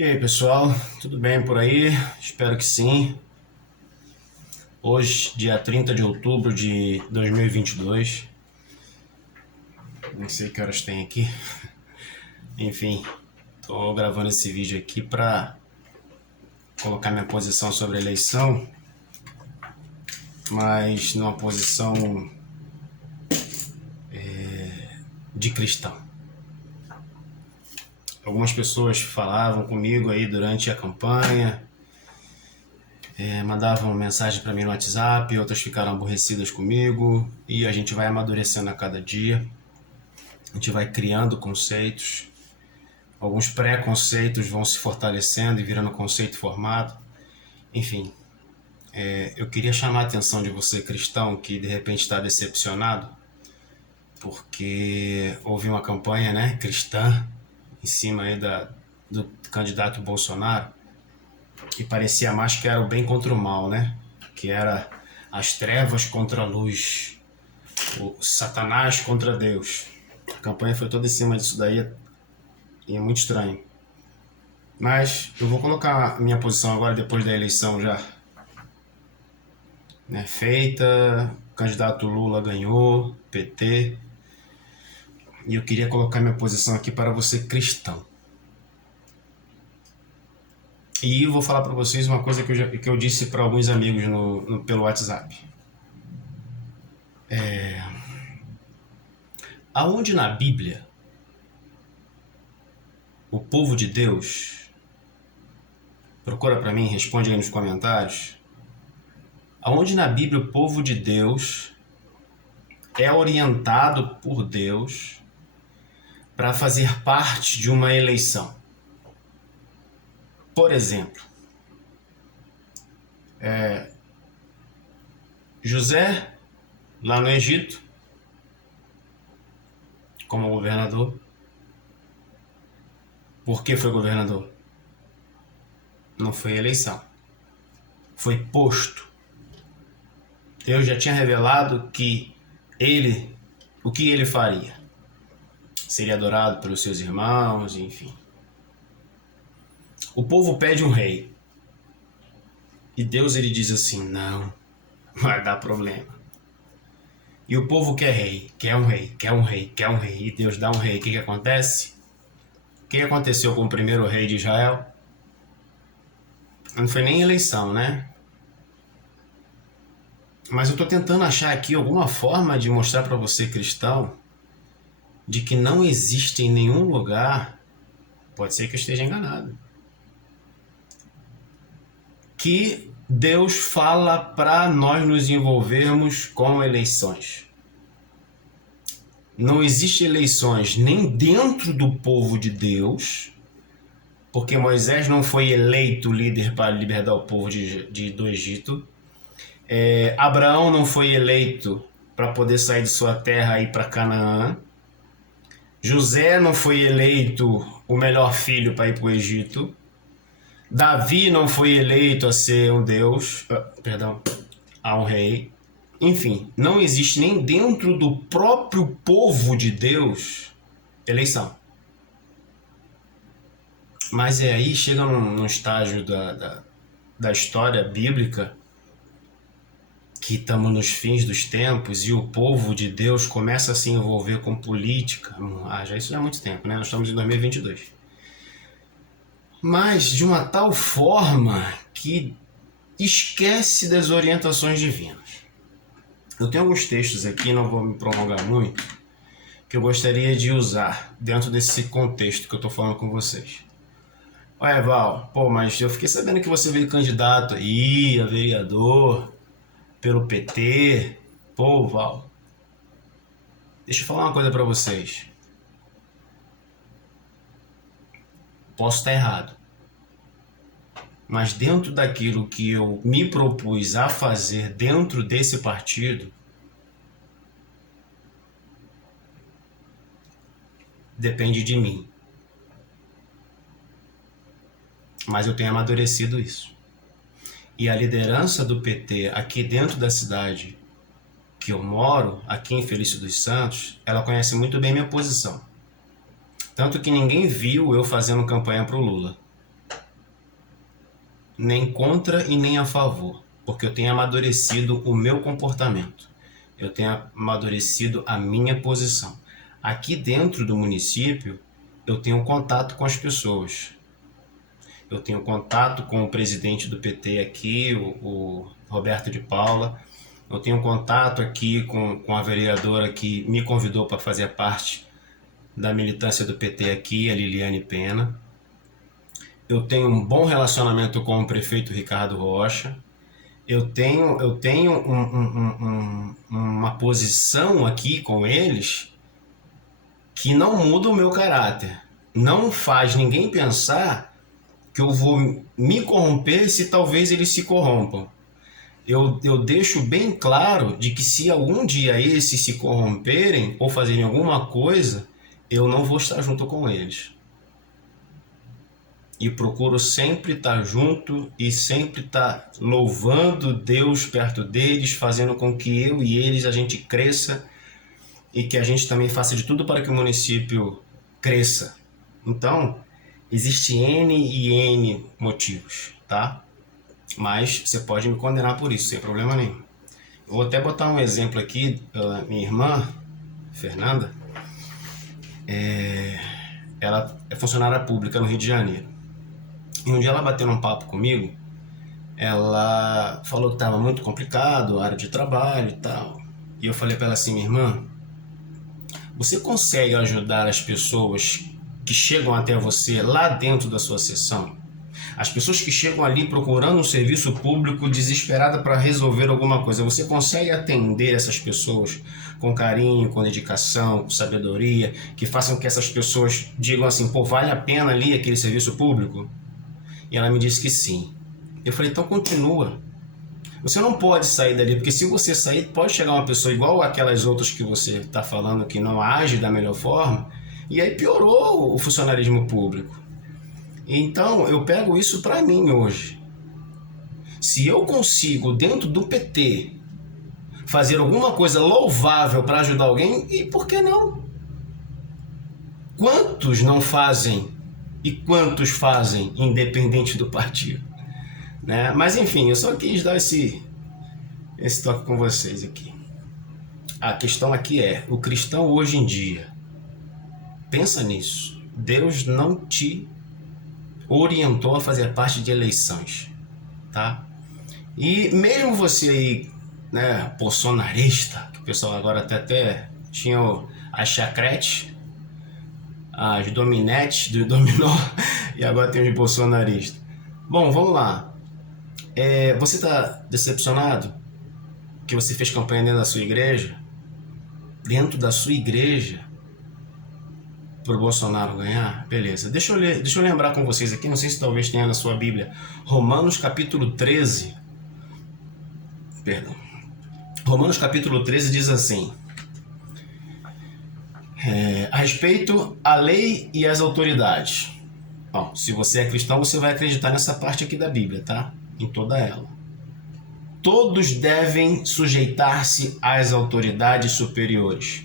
E aí, pessoal, tudo bem por aí? Espero que sim. Hoje, dia 30 de outubro de 2022. Nem sei que horas tem aqui. Enfim, tô gravando esse vídeo aqui para colocar minha posição sobre a eleição, mas numa posição de cristão. Algumas pessoas falavam comigo aí durante a campanha, mandavam mensagem para mim no WhatsApp, outras ficaram aborrecidas comigo, e a gente vai amadurecendo a cada dia. A gente vai criando conceitos, alguns preconceitos vão se fortalecendo e virando conceito formado. Enfim, eu queria chamar a atenção de você, cristão, que de repente está decepcionado, porque houve uma campanha, né, cristã em cima aí do candidato Bolsonaro, que parecia mais que era o bem contra o mal, né? Que era as trevas contra a luz, o Satanás contra Deus. A campanha foi toda em cima disso daí e é muito estranho. Mas eu vou colocar a minha posição agora, depois da eleição já, né, feita. O candidato Lula ganhou, PT. E eu queria colocar minha posição aqui para você, cristão. E eu vou falar para vocês uma coisa que eu disse para alguns amigos pelo WhatsApp. Aonde na Bíblia o povo de Deus, procura para mim, responde aí nos comentários, aonde na Bíblia o povo de Deus é orientado por Deus para fazer parte de uma eleição? Por exemplo, José, lá no Egito, como governador. Por que foi governador? Não foi eleição. Foi posto. Deus já tinha revelado que o que ele faria. Seria adorado pelos seus irmãos, enfim. O povo pede um rei. E Deus ele diz assim, não, vai dar problema. E o povo quer rei, quer um rei, quer um rei, quer um rei. E Deus dá um rei. O que acontece? O que aconteceu com o primeiro rei de Israel? Não foi nem eleição, né? Mas eu estou tentando achar aqui alguma forma de mostrar para você, cristão, de que não existe em nenhum lugar, pode ser que eu esteja enganado, que Deus fala para nós nos envolvermos com eleições. Não existe eleições nem dentro do povo de Deus, porque Moisés não foi eleito líder para libertar o povo do Egito. Abraão não foi eleito para poder sair de sua terra e ir para Canaã. José não foi eleito o melhor filho para ir para o Egito. Davi não foi eleito a ser um deus, a um rei. Enfim, não existe nem dentro do próprio povo de Deus eleição. Mas aí chega num estágio da história bíblica que estamos nos fins dos tempos e o povo de Deus começa a se envolver com política. Isso já há muito tempo, né? Nós estamos em 2022. Mas de uma tal forma que esquece das orientações divinas. Eu tenho alguns textos aqui, não vou me prolongar muito, que eu gostaria de usar dentro desse contexto que eu estou falando com vocês. Olha, Val, mas eu fiquei sabendo que você veio candidato aí, a vereador, pelo PT. Pô, Val, deixa eu falar uma coisa para vocês. Posso estar errado, mas dentro daquilo que eu me propus a fazer dentro desse partido, depende de mim. Mas eu tenho amadurecido isso. E a liderança do PT aqui dentro da cidade que eu moro, aqui em Felício dos Santos, ela conhece muito bem minha posição. Tanto que ninguém viu eu fazendo campanha pro Lula. nem contra e nem a favor, porque eu tenho amadurecido o meu comportamento, eu tenho amadurecido a minha posição. Aqui dentro do município, eu tenho contato com as pessoas. Eu tenho contato com o presidente do PT aqui, o Roberto de Paula. Eu tenho contato aqui com a vereadora que me convidou para fazer parte da militância do PT aqui, a Liliane Pena. Eu tenho um bom relacionamento com o prefeito Ricardo Rocha. Eu tenho uma posição aqui com eles que não muda o meu caráter. Não faz ninguém pensar que eu vou me corromper se talvez eles se corrompam. Eu deixo bem claro de que se algum dia esses se corromperem ou fazerem alguma coisa, eu não vou estar junto com eles. E procuro sempre estar junto e sempre estar louvando Deus perto deles, fazendo com que eu e eles a gente cresça e que a gente também faça de tudo para que o município cresça. Então, existe N e N motivos, tá? Mas você pode me condenar por isso, sem problema nenhum. Eu vou até botar um exemplo aqui. Minha irmã, Fernanda, ela é funcionária pública no Rio de Janeiro. E um dia ela bateu um papo comigo, ela falou que estava muito complicado, a área de trabalho e tal. E eu falei para ela assim, minha irmã, você consegue ajudar as pessoas que chegam até você lá dentro da sua seção? As pessoas que chegam ali procurando um serviço público desesperada para resolver alguma coisa, você consegue atender essas pessoas com carinho, com dedicação, com sabedoria, que façam que essas pessoas digam assim, pô, vale a pena ali aquele serviço público? E ela me disse que sim. Eu falei, então continua. Você não pode sair dali, porque se você sair, pode chegar uma pessoa igual aquelas outras que você está falando que não age da melhor forma, e aí piorou o funcionarismo público. Então, eu pego isso para mim hoje. Se eu consigo, dentro do PT, fazer alguma coisa louvável para ajudar alguém, e por que não? Quantos não fazem e quantos fazem, independente do partido? Né? Mas enfim, eu só quis dar esse toque com vocês aqui. A questão aqui é, o cristão hoje em dia, pensa nisso, Deus não te orientou a fazer parte de eleições, tá? E mesmo você aí, né, bolsonarista, que o pessoal agora até tinha as chacretes, as dominetes do dominó, e agora tem os bolsonaristas. Bom, vamos lá. Você está decepcionado que você fez campanha dentro da sua igreja? Dentro da sua igreja? Para o Bolsonaro ganhar? Beleza. Deixa eu lembrar com vocês aqui, não sei se talvez tenha na sua Bíblia, Romanos capítulo 13. Perdão. Romanos capítulo 13 diz assim, a respeito à lei e às autoridades. Bom, se você é cristão, você vai acreditar nessa parte aqui da Bíblia, tá? Em toda ela. Todos devem sujeitar-se às autoridades superiores,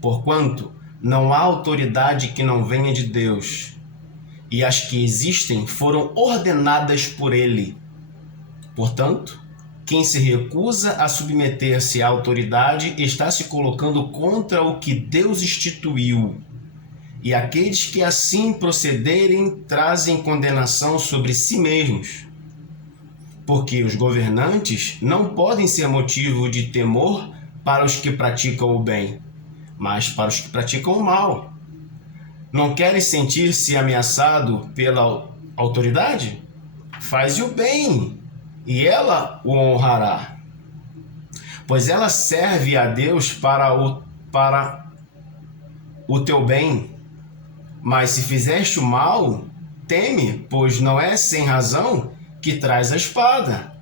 porquanto não há autoridade que não venha de Deus, e as que existem foram ordenadas por Ele. Portanto, quem se recusa a submeter-se à autoridade está se colocando contra o que Deus instituiu. E aqueles que assim procederem trazem condenação sobre si mesmos. Porque os governantes não podem ser motivo de temor para os que praticam o bem, mas para os que praticam o mal. Não querem sentir-se ameaçado pela autoridade? Faz o bem, e ela o honrará. Pois ela serve a Deus para o teu bem. Mas se fizeste o mal, teme, pois não é sem razão que traz a espada.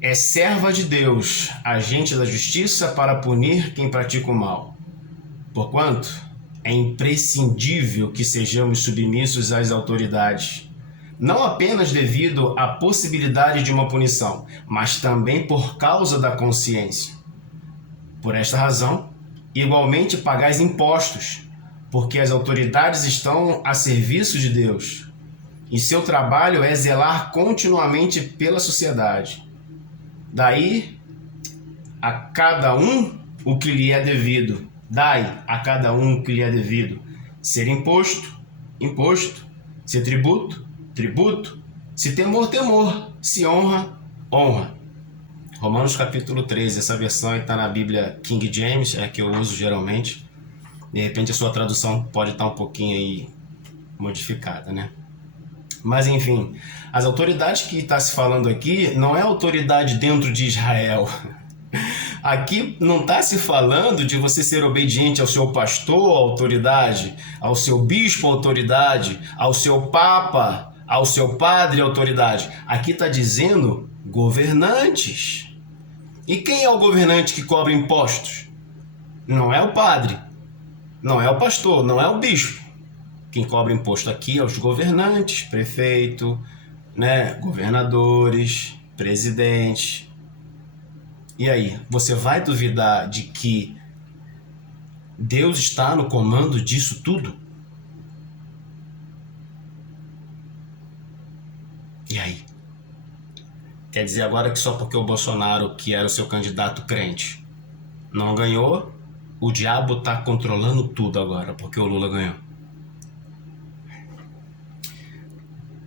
É serva de Deus, agente da justiça para punir quem pratica o mal. Porquanto, é imprescindível que sejamos submissos às autoridades, não apenas devido à possibilidade de uma punição, mas também por causa da consciência. Por esta razão, igualmente pagais impostos, porque as autoridades estão a serviço de Deus. E seu trabalho é zelar continuamente pela sociedade. Daí a cada um o que lhe é devido. Dai a cada um o que lhe é devido. Ser imposto, imposto. Se tributo, tributo. Se temor, temor. Se honra, honra. Romanos capítulo 13, essa versão está na Bíblia King James, é a que eu uso geralmente. De repente a sua tradução pode estar um pouquinho aí modificada, né? Mas enfim, as autoridades que está se falando aqui não é autoridade dentro de Israel. Aqui não está se falando de você ser obediente ao seu pastor, autoridade, ao seu bispo, autoridade, ao seu papa, ao seu padre, autoridade. Aqui está dizendo governantes. E quem é o governante que cobra impostos? Não é o padre, não é o pastor, não é o bispo. Quem cobra imposto aqui é os governantes, prefeito, né, governadores, presidente. E aí, você vai duvidar de que Deus está no comando disso tudo? E aí? Quer dizer agora que só porque o Bolsonaro, que era o seu candidato crente, não ganhou, o diabo está controlando tudo agora, porque o Lula ganhou?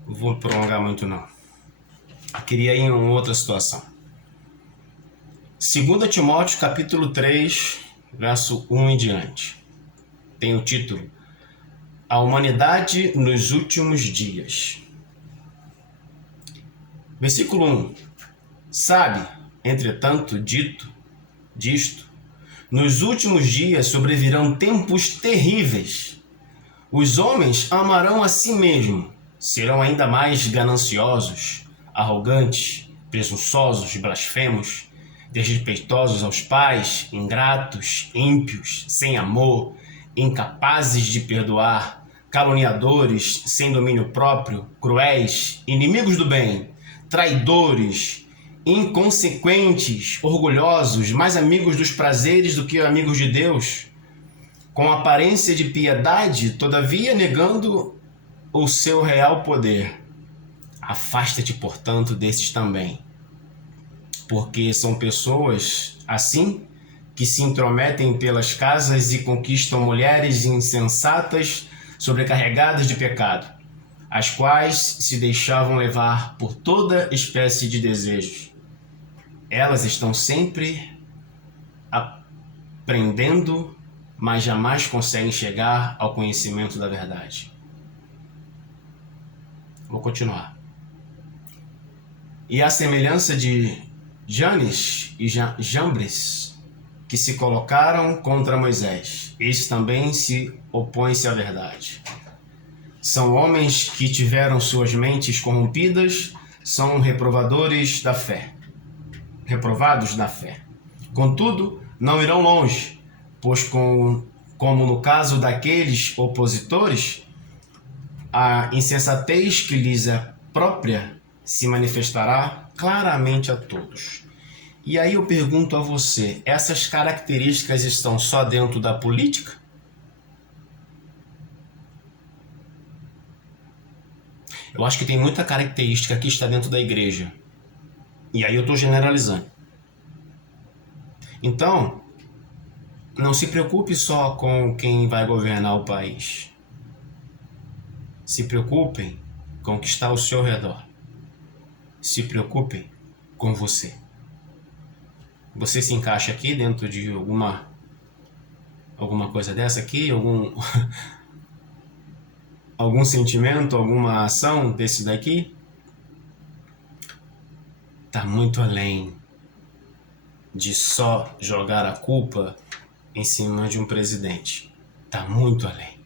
Não vou prolongar muito não. Eu queria ir em uma outra situação. 2 Timóteo capítulo 3, verso 1 em diante. Tem o título: A humanidade nos últimos dias. Versículo 1. Sabe, entretanto, disto, nos últimos dias sobrevirão tempos terríveis. Os homens amarão a si mesmo, serão ainda mais gananciosos, arrogantes, presunçosos, blasfemos, desrespeitosos aos pais, ingratos, ímpios, sem amor, incapazes de perdoar, caluniadores, sem domínio próprio, cruéis, inimigos do bem, traidores, inconsequentes, orgulhosos, mais amigos dos prazeres do que amigos de Deus, com aparência de piedade, todavia negando o seu real poder. Afasta-te, portanto, desses também, porque são pessoas assim que se intrometem pelas casas e conquistam mulheres insensatas, sobrecarregadas de pecado, as quais se deixavam levar por toda espécie de desejos. Elas estão sempre aprendendo, mas jamais conseguem chegar ao conhecimento da verdade. Vou continuar. E a semelhança de Janes e Jambres, que se colocaram contra Moisés, estes também se opõem-se à verdade. São homens que tiveram suas mentes corrompidas, são reprovados da fé. Contudo, não irão longe, pois como no caso daqueles opositores, a insensatez que lhes é própria se manifestará claramente a todos. E aí eu pergunto a você, essas características estão só dentro da política? Eu acho que tem muita característica que está dentro da igreja. E aí eu estou generalizando. Então, não se preocupe só com quem vai governar o país. Se preocupem com o que está ao seu redor. Se preocupem com você. Você se encaixa aqui dentro de alguma coisa dessa aqui? Algum sentimento, alguma ação desse daqui? Está muito além de só jogar a culpa em cima de um presidente. Está muito além.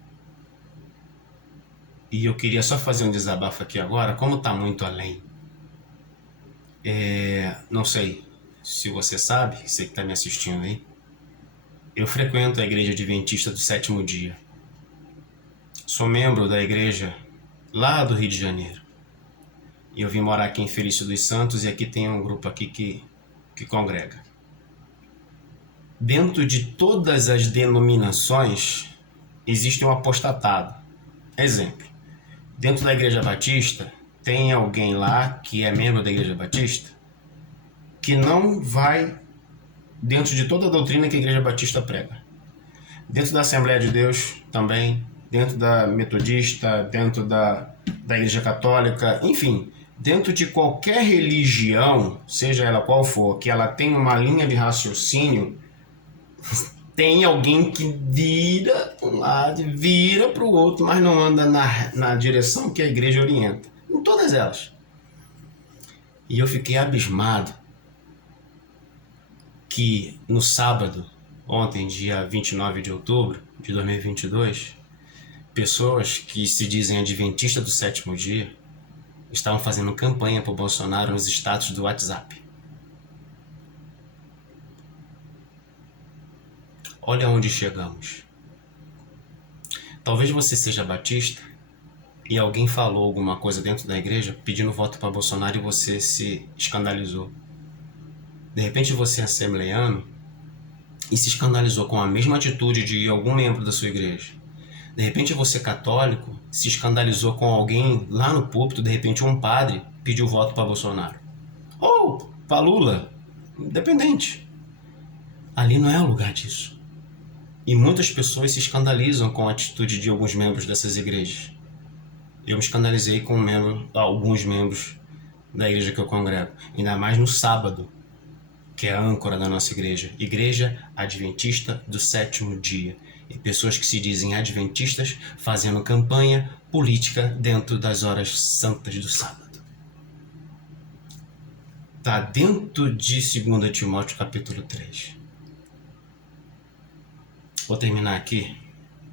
E eu queria só fazer um desabafo aqui agora, como está muito além. Não sei se você sabe, você que está me assistindo aí, eu frequento a Igreja Adventista do Sétimo Dia. Sou membro da igreja lá do Rio de Janeiro. E eu vim morar aqui em Felício dos Santos e aqui tem um grupo aqui que congrega. Dentro de todas as denominações existe um apostatado. Exemplo, Dentro da Igreja Batista, tem alguém lá que é membro da Igreja Batista que não vai dentro de toda a doutrina que a Igreja Batista prega. Dentro da Assembleia de Deus também, dentro da Metodista, dentro da Igreja Católica, enfim, dentro de qualquer religião, seja ela qual for, que ela tem uma linha de raciocínio, tem alguém que vira para um lado, vira para o outro, mas não anda na direção que a igreja orienta. Em todas elas. E eu fiquei abismado que no sábado, ontem, dia 29 de outubro de 2022, pessoas que se dizem adventistas do sétimo dia estavam fazendo campanha para o Bolsonaro nos status do WhatsApp. Olha onde chegamos. Talvez você seja batista e alguém falou alguma coisa dentro da igreja pedindo voto para Bolsonaro e você se escandalizou. De repente você é assembleiano e se escandalizou com a mesma atitude de algum membro da sua igreja. De repente você católico se escandalizou com alguém lá no púlpito, de repente um padre pediu voto para Bolsonaro. Ou para Lula, independente. Ali não é o lugar disso. E muitas pessoas se escandalizam com a atitude de alguns membros dessas igrejas. Eu me escandalizei com alguns membros da igreja que eu congrego, ainda mais no sábado, que é a âncora da nossa igreja, Igreja Adventista do Sétimo Dia. E pessoas que se dizem adventistas fazendo campanha política dentro das horas santas do sábado. Está dentro de 2 Timóteo capítulo 3. Vou terminar aqui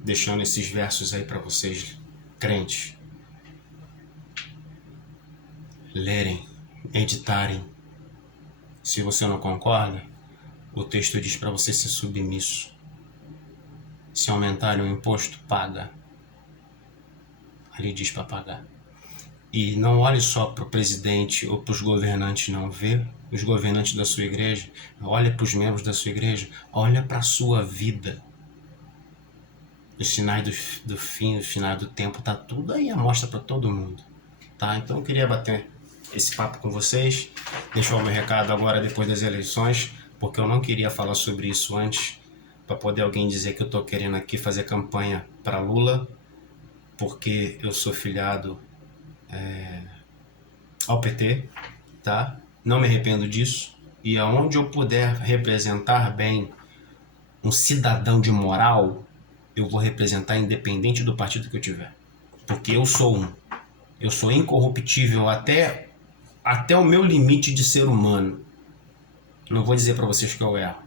deixando esses versos aí para vocês, crentes, lerem, meditarem. Se você não concorda, o texto diz para você ser submisso. Se aumentarem o imposto, paga. Ali diz para pagar. E não olhe só para o presidente ou para os governantes, não. Vê os governantes da sua igreja, olha para os membros da sua igreja, olha para a sua vida. Os sinais do fim, os sinais do tempo, tá tudo aí, a mostra para todo mundo. Tá? Então eu queria bater esse papo com vocês, deixar o meu recado agora depois das eleições, porque eu não queria falar sobre isso antes, para poder alguém dizer que eu tô querendo aqui fazer campanha para Lula, porque eu sou filiado ao PT, tá? Não me arrependo disso, e aonde eu puder representar bem um cidadão de moral, eu vou representar independente do partido que eu tiver, porque eu sou incorruptível até o meu limite de ser humano. Não vou dizer para vocês que eu erro,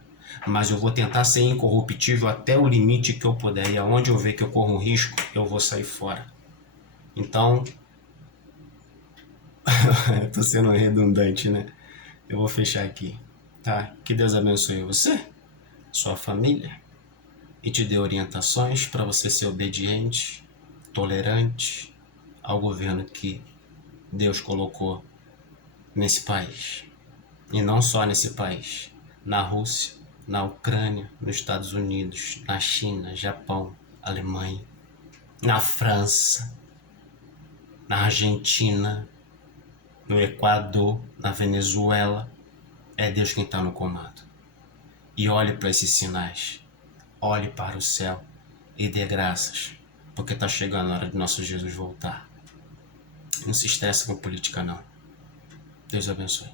mas eu vou tentar ser incorruptível até o limite que eu puder, e aonde eu ver que eu corro um risco, eu vou sair fora. Então, tô sendo redundante, né? Eu vou fechar aqui, tá? Que Deus abençoe você, sua família, e te dê orientações para você ser obediente, tolerante ao governo que Deus colocou nesse país. E não só nesse país, na Rússia, na Ucrânia, nos Estados Unidos, na China, Japão, Alemanha, na França, na Argentina, no Equador, na Venezuela. É Deus quem está no comando. E olhe para esses sinais, olhe para o céu e dê graças, porque está chegando a hora de nosso Jesus voltar. Não se estressa com política, não. Deus abençoe.